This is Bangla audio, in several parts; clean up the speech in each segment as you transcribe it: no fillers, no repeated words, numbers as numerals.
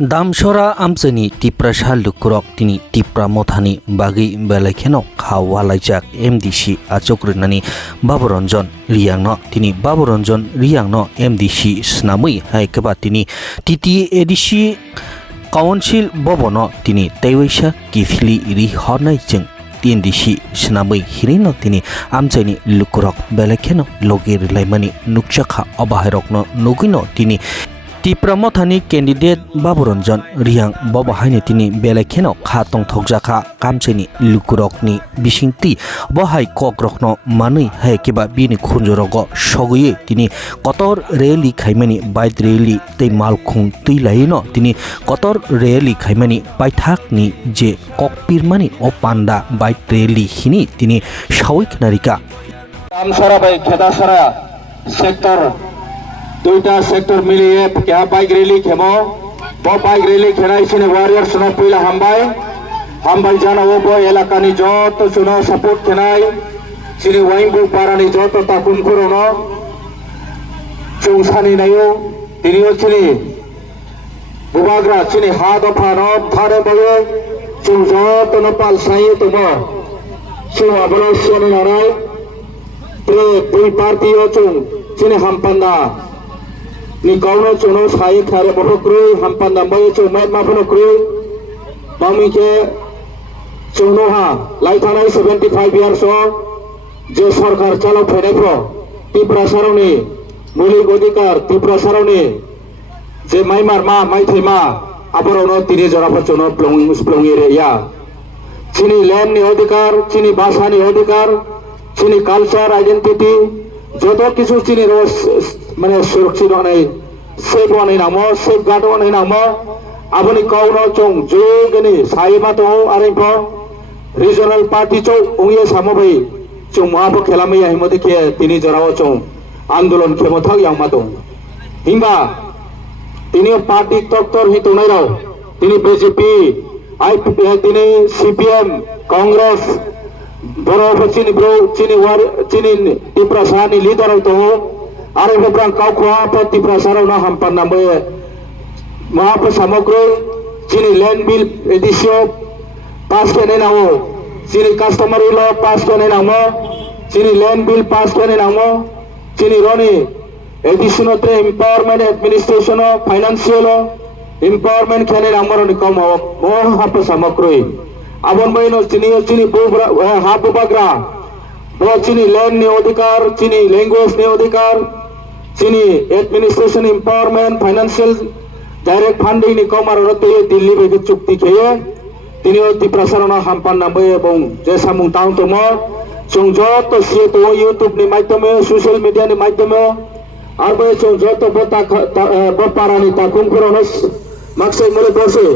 दामसरा आमचनि टिप्रासा लुकुरक तिनि टिप्रा मथानि बागै बेलायखेनो खावालायजाक एमडिसि आचोकृनानि बाबुरन्जन रियांनो तिनि बाबुरन्जन रियांनो एमडिसि स्नामै हायकेबा तिनि टिटि एडिसि काउन्सिल भवन तिनि तैवैसा किफिलि रिहरनायजों एमडिसि स्नामै हिरिनो तिनि आमचनि लुकुरक बेलायखेनो लगे रिलायमानि नुकसाखा अबाहायरकनो नुगिनो तिनि टिप्रामथानि कैंडिडेट बाबुरन्जन रियां बहायनि तिनि बेलायखेनो खातंग थकजाखा कामचेनि लुकुरकनि बिसिंति बहाय कक्रकनो मानै हायकेबा बिनि खुनजरग सगयै तिनि कतर रेली खायमानि बाइट रेली तै मालखुं तैलायनो तिनि कतर रेली खायमानि बाइथाकनि जे ककपिरमानि ओ पान्डा बाइट रेली हिनि तिनि सावैखनारिका दामसरा बाय खेदासरा सेक्टर दुईटा सेक्टर मिलिए क्या बाइक रैली खेमो वो बाइक रैली खेनाय सिने वारियर्स न पहिला हामबाय जानांगौ बो एलाकानि जत सुनो सपोर्ट खेनाय सिनि वाइंबु पारानि जत ताकुनफोरावनो चौसानि नायो दिनियो सिनि बुबाग्रा सिनि हा दफानो थारे बयो जों जत न पालसायो तुमो जों आबलो सिनि नाराय त्रे दुई पार्टियो जों सिनि हामपान्ना ni kauno chono sai khare bokrui hampan nambai chomai ma bokrui mami ke chono ha lai thanai 75 years o je sarkar chalo phene pro tipra saroni mulik odhikar tipra saroni je maimar ma mai thema aborono tini jora po chono plongi re ya chini land ni odhikar chini bhasha ni odhikar chini culture identity joto kichu chini ros মানে সুরক্ষিত নাই সেফ অনেই নামো সেফ গার্ড অনেই নামো আপনি কৌনো চং যোগনি সাইমা তো আরেপ রিজনাল পার্টি চৌ উইয়ে সামবাই চং মহাপ খেলাमै আহিমতি खे তিনি জরাও চং আন্দোলন ক্ষমতাক ইয়াংমা দं হিংবা তিনি পার্টি তক্তর হিতো নাইরাও তিনি বিজেপি তিনি সিপিএম কংগ্রেস বড় চিনি ব্রো চিনি টিপ্রাসানি লিডার তো आरो गोबां काउखवा पति प्रसारावनो हामपान नामबो महाप सामग्री चिनि लैंड बिल एडिसियो पास केने नामो चिनि कस्टमरी लॉ पास केने नामो चिनि लैंड बिल पास केने नामो चिनि रोनी एडिसिनो ते एम्पावरमेंट एडमिनिस्ट्रेशन फाइनेंशियल एम्पावरमेंट केने नामो रोनी कम महाप सामग्री आबन बैनो चिनि बुबरा हाप बाग्रा बो चिनि लैंड नि अधिकार चिनि लैंग्वेज नि अधिकार चिनी administration empowerment financial direct funding नि कमार रते दिल्ली बेगे चुक्ति खेये तिनियो ति प्रसारण हामपान नामबो एबं जे सामुं टाउन तमो जों जत सेतो यूट्यूब नि माध्यमे सोशल मीडिया नि माध्यमे आरो जों जत बपारानि ताकुंफोरावनो माखसे मले बसे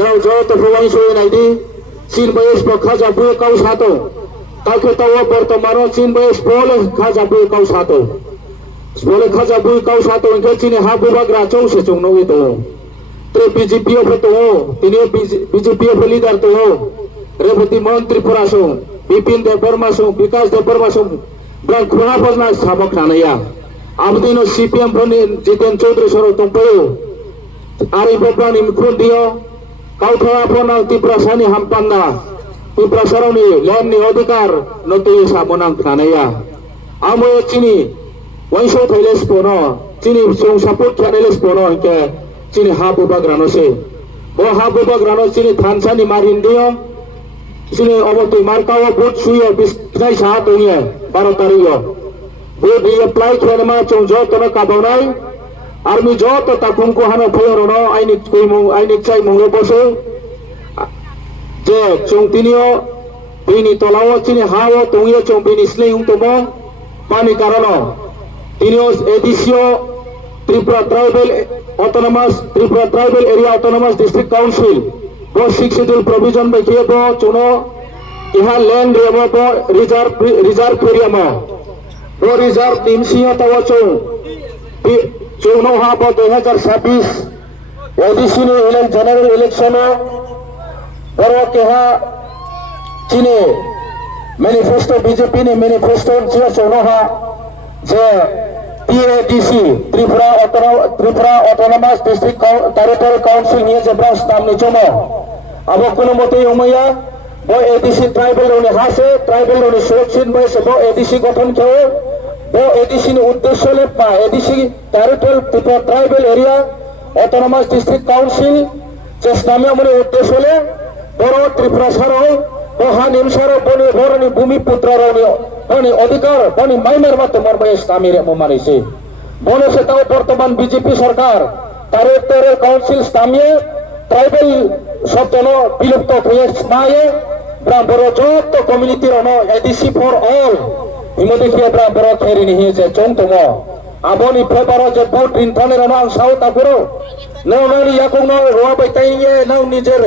नाव जत फवाइन सोय नायदि चीन बयस बखाजाबो काउ सातो ताके ताव बर्तमानो चीन बयस बोले खाजाबो काउ सातो बोले खाजा बुई काउ सातो इनके चिने हा बुबाग्रा चौसे चौनो तो त्रे बीजेपी ऑफ तो तिने बीजेपी ऑफ लीडर तो रेवती मंत्री फरासो बिपिन देवबर्मा सो विकास देवबर्मा सो ब्रां खुना फजना साबक नानैया आबदिनो सीपीएम फनि जितेन चौधरी सरो तंपयो आरि बब्रानि मुखुन दियो काउथवा फना तिप्रासानि हामपान्ना तिप्रासारनि लैंडनि अधिकार नति साबनां नानैया आमो चिनि वैसो थैलेस पोनो चिनि जों सपोर्ट खेलेस पोनो के चिनि हा बुबाग्रानो से ओ हा बुबाग्रानो चिनि थानसानि मारिन दियो चिनि अबति मार्काव भोट सुयो बिस्नाय सा दंये 12 तारिखो भोट रि अप्लाई खेलमा जों जतनो काबावनाय आर्मी जत ताकुंको हानो फयरनो आइनिक चाइ मंगे बसे जे जों तिनियो बिनि तलाव चिनि हाव दंये जों बिनि स्लेउं तमो पानी कारणो Tinios edisio Tripura Tribal Area Autonomous District Council bo 6 schedule provision by kiebo chuno iha land remo bo reserve area mo bo reserve timsio tawo chuno ha bo 2026 edisio general election boro keha chine manifesto BJP ni manifesto chuno ha J TADC Tripura Autonomous District Territorial Council ni jebra stam ni jomo abo kono mate umaya bo ADC tribal oni hase tribal oni selection boy sebo ADC গঠন কেও bo ADC ni uddeshyo le pa ADC Territorial Tripura Tribal Area Autonomous District Council চেষ্টামে আমরে উদ্দেশ্য le বড় ত্রিপুরা সারো বহা নিমসারো বনি বরনি ভূমিপুত্র রনি অধিকার বনি মাইমের মতো মরবে ইসলামীর মানিছে বলে সেটাও বর্তমান বিজেপি সরকার টেরিটোরিয়াল কাউন্সিল স্থানীয় ট্রাইবেল শব্দ বিলুপ্ত হয়ে স্নায়ে ব্রাহ্মণ যত কমিউনিটির এডিসি ফর অল ইমোদিকে ব্রাহ্মণ খেরি নিয়ে যে চংতম আবনি ফেবার যে ভোট রিন্থানের আং সাউ তাকুরো নৌনি ইয়াকুং ন রোয়া বাইতাইয়ে নাও নিজের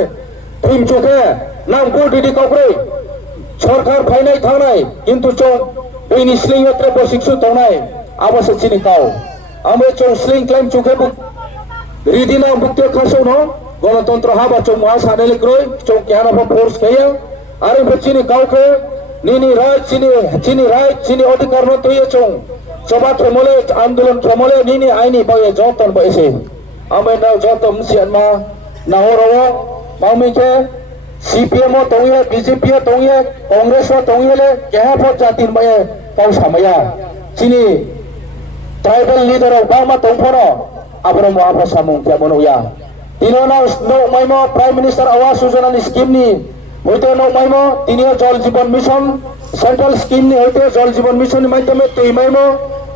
টিম চোখে নাম গোডিডি কাউরে সরকার ফাইনাই থানাই কিন্তু চং ওইনি স্লিং এত্রে প্রশিক্ষণ থানাই আবাসে চিনি কাও আমরা চং স্লিং ক্লাইম চোখে রিদিনা মুক্তি খাসো ন গণতন্ত্র হাবা চং মহা সানেলে গ্রই চং কেহানা ফোর্স খেয়ে আরে চিনি কাউকে নিনি রায় চিনি অধিকার ন তৈয়ে চং সভা থমলে আন্দোলন থমলে নিনি আইনি বয়ে যতন বয়েছে আমরা নাও যত মুসিয়ানমা নাহরও মাউমিকে CPM তংয়ে BJP তংয়ে কংগ্রেস তংয়েলে কেহা ফট জাতির ময়ে কাউ সামায়া চিনি ট্রাইবাল লিডার বামা তংফর আবর মহাফা সামুং কেমনয়া তিননা no মাইমো prime minister Awas Yojana scheme নি হইতে নো মাইমো তিনিও জল জীবন মিশন সেন্ট্রাল স্কিম নি হইতে জল জীবন মিশন মাধ্যমে তুই মাইমো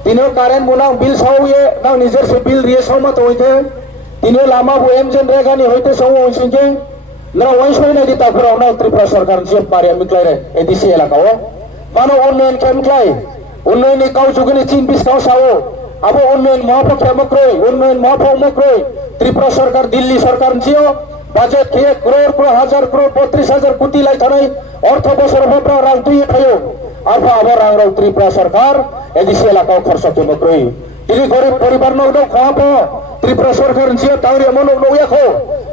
তিনিও কারেন্ট মুনাং বিল সাউয়ে না নিজের সে বিল রিয়ে সাউমা তো হইতে তিনিও লামা বো এমজেন রেগানি হইতে সাউ হইছিকে না ওইসই না দিতা ফরাও না ত্রিপুরা সরকার জিপ পারে মিক্লাই রে এডিসি এলাকাও মানো উন্নয়ন কেমক্লাই উন্নয়ন কাউ যুগনি চিন বিস্তাও সাও আবো উন্নয়ন মহাপো কেমক্রই উন্নয়ন মহাপো মক্রই ত্রিপুরা সরকার দিল্লি সরকার জিও বাজেট কে করোড় হাজার করোড় ৩৫,০০০ কোটি লাই থানাই অর্থ বছর ভরা রাং দুই খায়ো আর আবার রাং রাও ত্রিপুরা সরকার এডিসি এলাকাও খরচ কেমক্রই তিনি গরিব পরিবার নও খাওয়াবো ত্রিপুরা সরকার জিও তাউরি মনো নয়াখো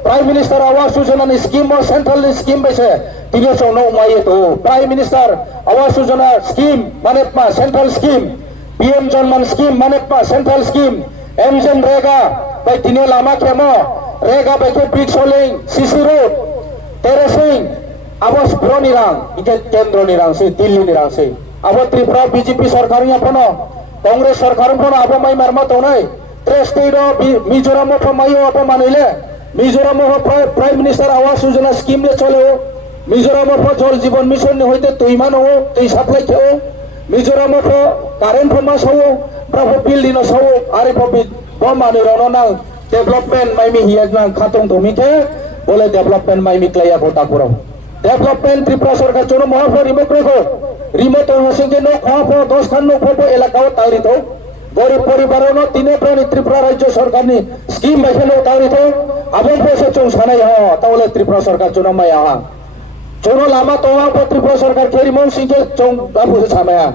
prime minister Awas Yojana scheme central scheme বেছে তিনি চৌনো মাইয়ে তো prime minister Awas Yojana scheme মানে সেন্ট্রাল স্কিম PM জনমান স্কিম মানে সেন্ট্রাল স্কিম এমজেন রেগা বাই তিনি লামা কেমো রেগা বাইকে বিগ সোলিং সিসি রোড টেরেসিং আবাস পুরো নিরাং ইকে কেন্দ্র নিরাং সে দিল্লি নিরাং সে আবার ত্রিপুরা বিজেপি সরকার ইয়াপনো কংগ্রেস সরকার ফোন আবো মাই মারমা তো নাই ট্রেস্টেড মিজোরাম মাইও আবো মানিলে Mizoram prime minister Awas Yojana scheme লে চলে মিজোরাম জল জীবন মিশন হইতে তুই মানো তুই সাপ্লাই খেও মিজোরাম কারেন্ট ফোমা সাও প্রাভো বিল্ডিং সাও আরে মানে রনা ডেভেলপমেন্ট মাইমি হিয়া খাতং তুমিকে বলে ডেভেলপমেন্ট মাইমি ক্লাইয়া গোটা পুরো ডেভেলপমেন্ট ত্রিপুরা সরকার চলো মহাফ রিমোট হসিংকে নো খাওয়া 10 খান নো ফোপো এলাকাও তাইরিত গরিব পরিবার তিনে প্রাণী ত্রিপুরা রাজ্য সরকার নি স্কিম বাইখেলো তাইরিত আবন পয়সা চৌ সানাই তাহলে ত্রিপুরা সরকার চলো মায়া চলো লামা তোহা ত্রিপুরা সরকার খেরিমন সিংকে চৌ বাবু সামায়া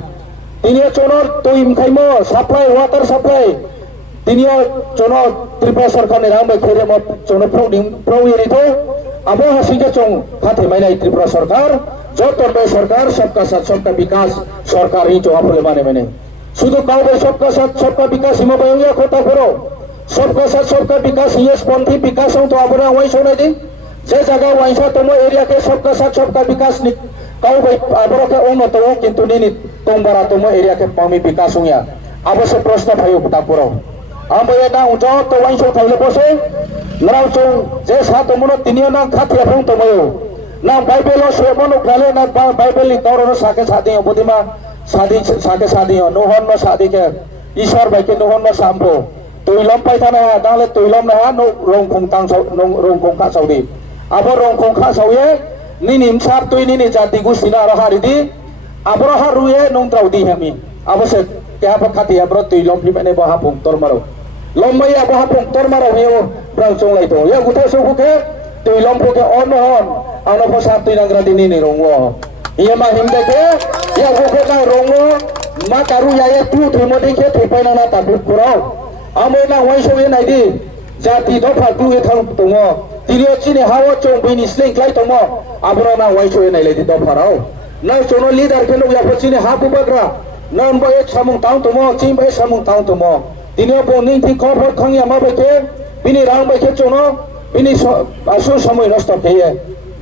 তিনি চোনর তুই খাইমো সাপ্লাই ওয়াটার সাপ্লাই তিনিও চোন ত্রিপুরা সরকার নি রাম খেরে মত চোন প্রউইরিত আবো হাসিকে চৌ হাতে মাইনাই ত্রিপুরা সরকার যত সরকার সবকা সাথ সবকা বিকাশ সরকার ই চোহা ফলে মানে শুধু কাউবে সবকা সাথ সবকা বিকাশ হিমা বাইয়া কথা করো সবকা সাথ সবকা বিকাশ ইয়েস পন্থী বিকাশ তো আবরা ওয়াই শোনাই দি যে জায়গা ওয়াইসা তোমো এরিয়াকে সবকা সাথ সবকা বিকাশ নি কাউবে আবরকে উন্নত কিন্তু নিনি তোমরা তোমো এরিয়াকে পামি বিকাশ হুয়া আবশ্য প্রশ্ন থাইও কথা করো আমরা এটা উজো তো ওয়াইসো থাইলে বসে নাও চৌ যে সাত মনো তিনিও না খাতিয়া ফং তোমো না বাইবেল সেবন উঠালে না বাইবেল তরণ সাকে সাদি বুদিমা সাদি সাকে সাদি নহন সাদি কে ঈশ্বর বাইকে নহন সাম্পো তৈলম পাইথানা তাহলে তৈলম না রংখং তাং রংখং খা সাউদি আবার রংখং খা সাউয়ে নিনিম সার তুই নিনি জাতি গুসিনা আর হারিদি আবার হারুয়ে নং ত্রাউদি হেমি আবশ্যক কেহা খাতি আবার তৈলম ফিমানে বহা পুং তরমারো লম্বাইয়া বহা পুং তরমারো হেও ব্রাং চংলাইতো ইয়া গুথা সৌকে তৈলম ফকে অনহন আনো ফসাব তুই নাংরা দিনি নি রংও ইয়া মা হিমদেকে ইয়া গুকে না রংও মা কারু ইয়ায়ে তু থমদিকে থপাইনা না তাবু কুরাও আমে না ওয়াইসোয়ে নাইদি জাতি দফা তুই থাং দङो তিনিও চিনি হাও চং বিনি স্লিং ক্লাই দङो আবরা না ওয়াইসোয়ে নাইলে দি দফারাও না চনো লিডার কেন ইয়া ফচিনি হা বুবাগ্রা non boy samung tang tomo chim boy samung tang tomo dinio bo ning thi ko phot khang ya ma ba ke bini rang ba ke chono bini asu samoi nosto ke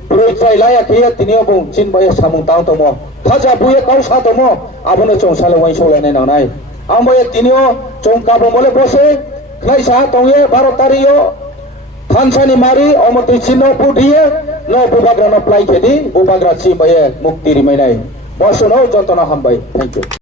roi trai la ya ke dinio bo chin boy samung tang tomo thaja buye kau sa tomo abono chong sale wai so le nai na nai ang boy dinio chong ka bo mole bose nai sa tongye 12 tario thansani mari omoti chino pudhiye no bubagra no plai khedi bubagra chi boy mukti rimai nai bosono jontona hambai thank you